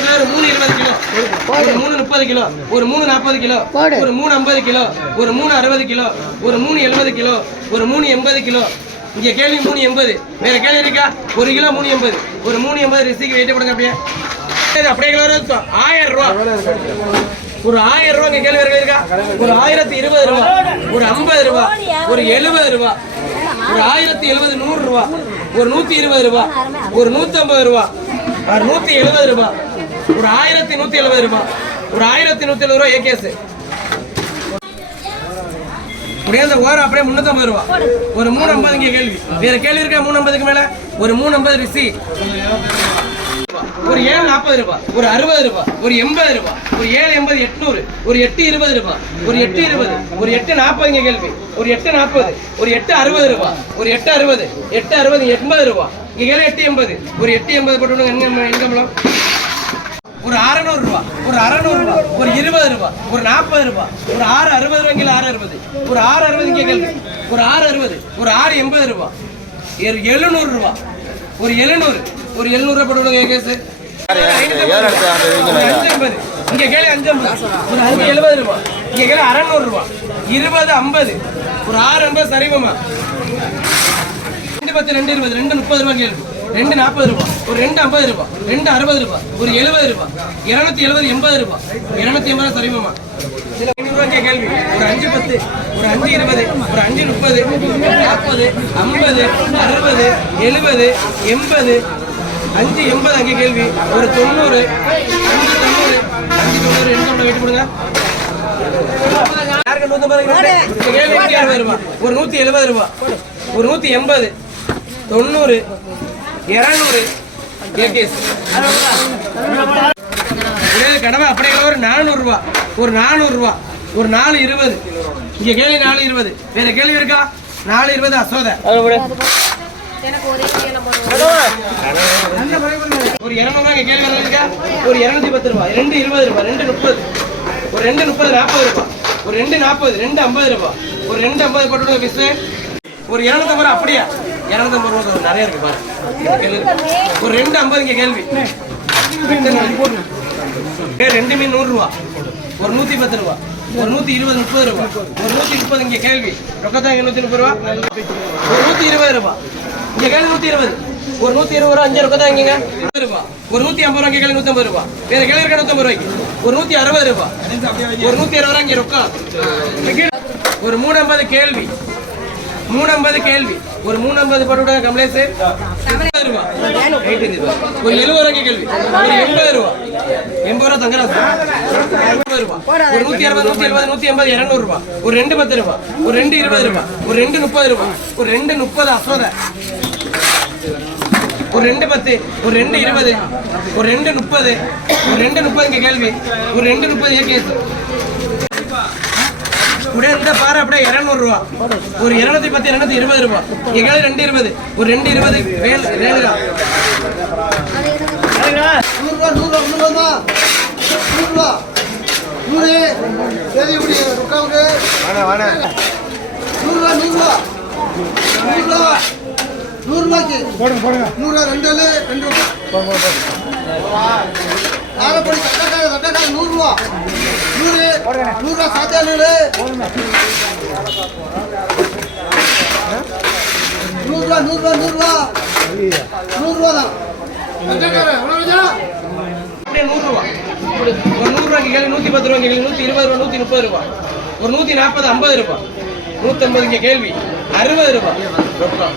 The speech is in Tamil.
கிலோ ஒரு மூணு இருபது கிலோ. ஒரு மூணு முப்பது கிலோ ஒரு மூணு நாற்பது கிலோ. ஒரு மூணு ஐம்பது கிலோ ஒரு மூணு அறுபது கிலோ ஒரு மூணு எழுபது கிலோ ஒரு மூணு எண்பது கிலோ. இங்க கேள்வி மூணு எண்பது. வேற கேள்வி இருக்கா? ஒரு கிலோ மூணு எண்பது. ஒரு மூணு எண்பது ரிசிக்கு வெயிட் போடுங்க அப்படியே அப்படியே கிலோ. ஆயிரம் ரூபா. ஒரு ஆயிரம் ரூபா இங்க கேள்வி இருக்கா? ஒரு ஆயிரத்தி இருபது ரூபா. ஒரு ஐம்பது ரூபா. ஒரு எழுபது ரூபா. ஒரு ஆயிரத்தி எழுபது நூறு ரூபா. ஒரு நூத்தி இருபது ரூபா. ஒரு நூத்தி ஐம்பது ரூபா. ஒரு நூத்தி எழுபது ரூபா. ஒரு ஆயிரத்தி நூத்தி எழுபது ரூபாய் ஒரு ஆயிரத்தி நூத்தி எழுபது ரூபா ஏகேஸ் அப்படியே அந்த ஓரம் அப்படியே முன்னூத்தி ரூபா. ஒரு மூணு ஐம்பதுங்க கேள்வி. வேற கேள்வி இருக்கா மூணு ஐம்பதுக்கு மேல? ஒரு மூணு ஐம்பது ரிசி ஒரு ஏழு நாற்பது ரூபாய் ஒரு அறுபது ரூபாய் ஒரு எண்பது ரூபாய் ஒரு ஏழு எண்பது எட்நூறு. ஒரு எட்டு இருபது ரூபாய் ஒரு எட்டு இருபது. ஒரு எட்டு நாற்பதுங்க கேள்வி. ஒரு எட்டு நாற்பது ஒரு எட்டு அறுபது ரூபாய் ஒரு எட்டு அறுபது. எட்டு அறுபது எண்பது ரூபாய் இங்கே கேள்வி எட்டு எண்பது. ஒரு எட்டு எண்பது போட்டு எங்க எங்கம்பளம் ஒரு அறநூறு ரூபாய் ஒரு அறநூறு ரூபாய் ஒரு இருபது ரூபாய் ஒரு நாற்பது ரூபாய் ஒரு ஆறு அறுபது ரூபாய்க்கு ஆறு அறுபது. ஒரு ஆறு அறுபது கேள்வி ஒரு ஆறு அறுபது ஒரு ஆறு எண்பது ரூபாய் ஒரு எழுநூறு ரூபாய் ஒரு எழுநூறு ஒரு எழுநூறு போட்டு விடுங்க கேஸ். இங்க கேளு அஞ்சு ஒரு அஞ்சு எழுபது ரூபாய் இங்க கேளு அறநூறு ரூபாய் இருபது ஐம்பது. ஒரு ஆறு ஐம்பது சரிவமா ரெண்டு பத்து ரெண்டு இருபது ரெண்டு முப்பது ரூபாய் கேள்வி ரெண்டு நாற்பது ரூபாய் ஒரு ரெண்டு ஐம்பது ரூபாய் ரெண்டு அறுபது ரூபாய் ஒரு எழுபது ரூபாய் இருநூத்தி எழுபது எண்பது ரூபாய் இருநூத்தி எண்பது சரிவமா ஐநூறுரூவாய்க்கே கேள்வி. ஒரு அஞ்சு பத்து ஒரு அஞ்சு இருபது ஒரு அஞ்சு முப்பது நாற்பது ஐம்பது அறுபது எழுபது எண்பது அஞ்சு எண்பது அங்கே கேள்வி. ஒரு தொண்ணூறு அஞ்சு தொண்ணூறு அஞ்சு தொண்ணூறு ரெண்டு தொண்ணூறு வெயிட் கொடுங்க. ரூபாய்? ஒரு நூத்தி எழுபது ரூபாய் ஒரு நூத்தி எண்பது. தொண்ணூறு இரநூறு ஏகேஸ் இதே கடவை அப்படியே ஒரு நானூறுரூவா. ஒரு நானூறுரூவா. ஒரு நாலு இருபது. இங்கே கேள்வி நாலு இருபது. வேற கேள்வி இருக்கா? நாலு இருபது அசோத. ஒரு இரநூறுவா இங்கே கேள்வி இருக்கா? ஒரு இரநூத்தி பத்து ரூபாய் ரெண்டு இருபது ரூபாய் ரெண்டு முப்பது. ஒரு ரெண்டு முப்பது நாற்பது ரூபாய் ஒரு ரெண்டு நாற்பது ரெண்டு ஐம்பது ரூபாய் ஒரு ரெண்டு ஐம்பது போட்டு பிஸ் ஒரு இரநூத்தம்பது ரூபா அப்படியா? இருநூத்தம்பது ரூபா ஒரு நிறைய இருக்கு பாரு. ஒரு ரெண்டு ஐம்பது இங்கே கேள்வி. ரெண்டு மீன் நூறு ரூபா. ஒரு நூத்தி பத்து ரூபா. ஒரு நூத்தி இருபது முப்பது ரூபா. ஒரு நூத்தி முப்பது இங்க கேள்வி. ரொக்கத்தான் இங்க நூத்தி முப்பது ரூபா? ஒரு நூத்தி இருபது ரூபா. இங்க கேள்வி நூத்தி இருபது. ஒரு நூத்தி இருபது ரூபா அஞ்சு ரொக்கத்தான் இங்க ரூபா. ஒரு நூத்தி ஐம்பது ரூபா கேள்வி நூத்தி ஐம்பது ரூபா. வேற கேள்வி இருக்க நூத்தி ரூபாய்க்கு? ஒரு நூத்தி அறுபது ரூபா. ஒரு நூத்தி அறுபது ரூபா இங்க ரொக்கம். ஒரு மூணு ஐம்பது கேள்வி. மூணம்பது கேள்வி. ஒரு மூணு ஐம்பது போட்டு எண்பது ரூபா. ஒரு எழுபது ரூபாய்க்கு கேள்வி. ஒரு எண்பது ரூபா. எண்பது ரூபா தங்கராசு எண்பது ரூபா. ஒரு நூத்தி அறுபது நூத்தி எழுபது நூத்தி எண்பது இருநூறு ரூபா. ஒரு ரெண்டு பத்து ரூபா. ஒரு ரெண்டு இருபது ரூபா. ஒரு ரெண்டு முப்பது ரூபா. ஒரு ரெண்டு முப்பது அசோத ஒரு ரெண்டு பத்து ஒரு ரெண்டு இருபது ஒரு ரெண்டு முப்பது ஒரு ரெண்டு முப்பது கேள்வி. ஒரு ரெண்டு முப்பது ஏகேஸ் இந்த பாரு அப்படியே இருநூறு ரூபா ஒரு இருநூத்தி பத்து இருநூத்தி இருபது ரூபா. எங்க ரெண்டு இருபது. ஒரு ரெண்டு இருபது. வேல் ரேலுகா நூறுரூவா நூறுரூவா நூறுரூவா நூறுரூவா நூறு. சரி இப்படி ரொக்காவுக்கு நூறுரூவா நூறுரூவா நூறுரூவா நூறுரூவாய்க்கு போடுங்க போடுங்க. நூறுரூவா ரெண்டு ரெண்டு ரூபா. நூறுரூவா நூறு நூறுரூவா சாத்தியா நூறு நூறுரூவா நூறுரூவா நூறுரூவா நூறுரூவா தான் சட்டக்கார எவ்வளோ நூறு ரூபா நூறு ரூபாய்க்கு கேள்வி நூத்தி பத்து ரூபா கேள்வி நூத்தி இருபது ரூபா நூத்தி முப்பது ரூபா ஒரு நூத்தி நாற்பது ஐம்பது ரூபா நூத்தம்பது இங்க கேள்வி அறுபது ரூபா ரொக்கம்